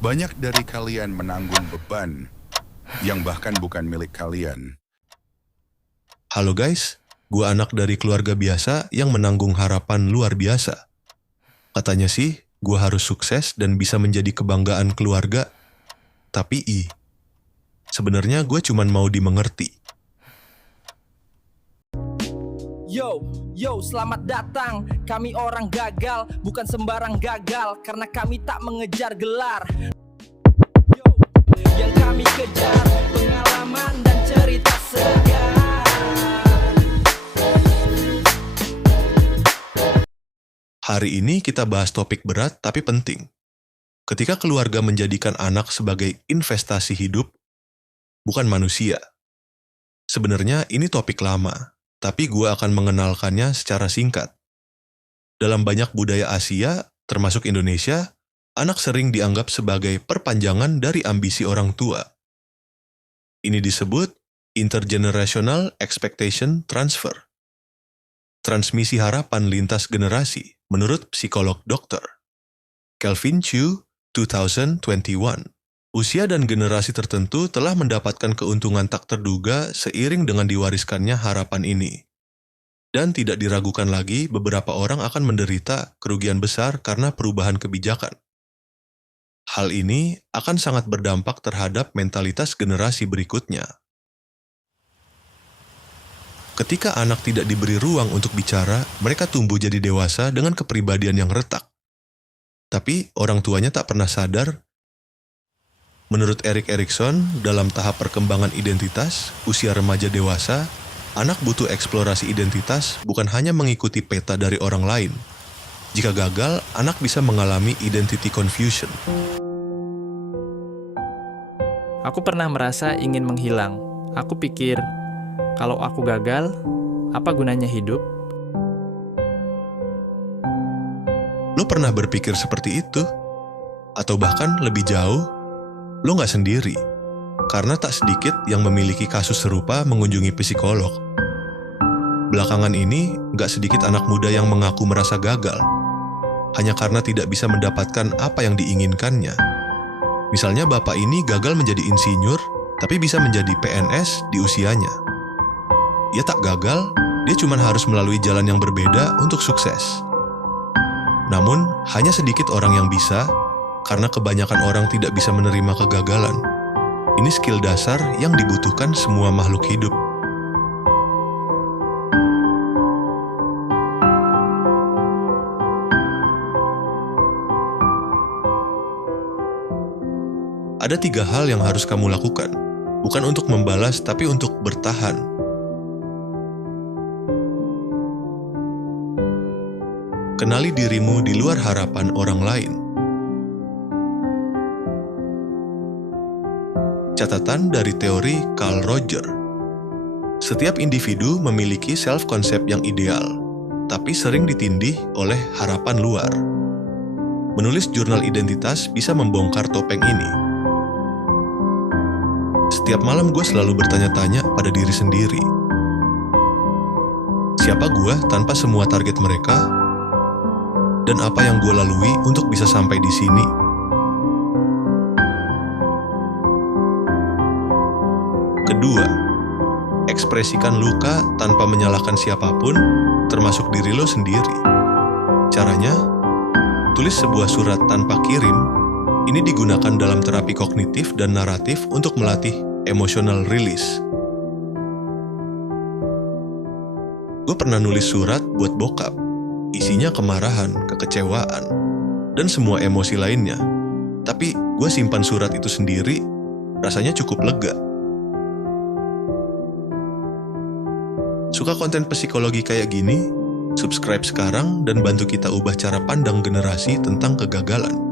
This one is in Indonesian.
Banyak dari kalian menanggung beban yang bahkan bukan milik kalian. Halo guys, gua anak dari keluarga biasa yang menanggung harapan luar biasa. Katanya sih, gua harus sukses dan bisa menjadi kebanggaan keluarga. Tapi sebenarnya gue cuman mau dimengerti. Yo, selamat datang. Kami orang gagal, bukan sembarang gagal, karena kami tak mengejar gelar. Yo, yang kami kejar, pengalaman dan cerita segar. Hari ini kita bahas topik berat tapi penting. Ketika keluarga menjadikan anak sebagai investasi hidup, bukan manusia. Sebenarnya ini topik lama, tapi gue akan mengenalkannya secara singkat. Dalam banyak budaya Asia, termasuk Indonesia, anak sering dianggap sebagai perpanjangan dari ambisi orang tua. Ini disebut intergenerational expectation transfer. Transmisi harapan lintas generasi, menurut psikolog Dr. Kelvin Chu, 2021. Usia dan generasi tertentu telah mendapatkan keuntungan tak terduga seiring dengan diwariskannya harapan ini. Dan tidak diragukan lagi beberapa orang akan menderita kerugian besar karena perubahan kebijakan. Hal ini akan sangat berdampak terhadap mentalitas generasi berikutnya. Ketika anak tidak diberi ruang untuk bicara, mereka tumbuh jadi dewasa dengan kepribadian yang retak. Tapi orang tuanya tak pernah sadar. Menurut Erik Erikson, dalam tahap perkembangan identitas, usia remaja dewasa, anak butuh eksplorasi identitas bukan hanya mengikuti peta dari orang lain. Jika gagal, anak bisa mengalami identity confusion. Aku pernah merasa ingin menghilang. Aku pikir, kalau aku gagal, apa gunanya hidup? Lo pernah berpikir seperti itu? Atau bahkan lebih jauh, lo nggak sendiri. Karena tak sedikit yang memiliki kasus serupa mengunjungi psikolog. Belakangan ini, nggak sedikit anak muda yang mengaku merasa gagal. Hanya karena tidak bisa mendapatkan apa yang diinginkannya. Misalnya bapak ini gagal menjadi insinyur, tapi bisa menjadi PNS di usianya. Ia tak gagal, dia cuma harus melalui jalan yang berbeda untuk sukses. Namun, hanya sedikit orang yang bisa, karena kebanyakan orang tidak bisa menerima kegagalan. Ini skill dasar yang dibutuhkan semua makhluk hidup. Ada 3 hal yang harus kamu lakukan, bukan untuk membalas tapi untuk bertahan. Kenali dirimu di luar harapan orang lain. Catatan dari teori Carl Rogers. Setiap individu memiliki self-concept yang ideal, tapi sering ditindih oleh harapan luar. Menulis jurnal identitas bisa membongkar topeng ini. Setiap malam gue selalu bertanya-tanya pada diri sendiri. Siapa gue tanpa semua target mereka? Dan apa yang gue lalui untuk bisa sampai di sini? Kedua, ekspresikan luka tanpa menyalahkan siapapun, termasuk diri lo sendiri. Caranya, tulis sebuah surat tanpa kirim. Ini digunakan dalam terapi kognitif dan naratif untuk melatih emotional release. Gue pernah nulis surat buat bokap. Isinya kemarahan, kekecewaan, dan semua emosi lainnya. Tapi gue simpan surat itu sendiri, rasanya cukup lega. Suka konten psikologi kayak gini? Subscribe sekarang dan bantu kita ubah cara pandang generasi tentang kegagalan.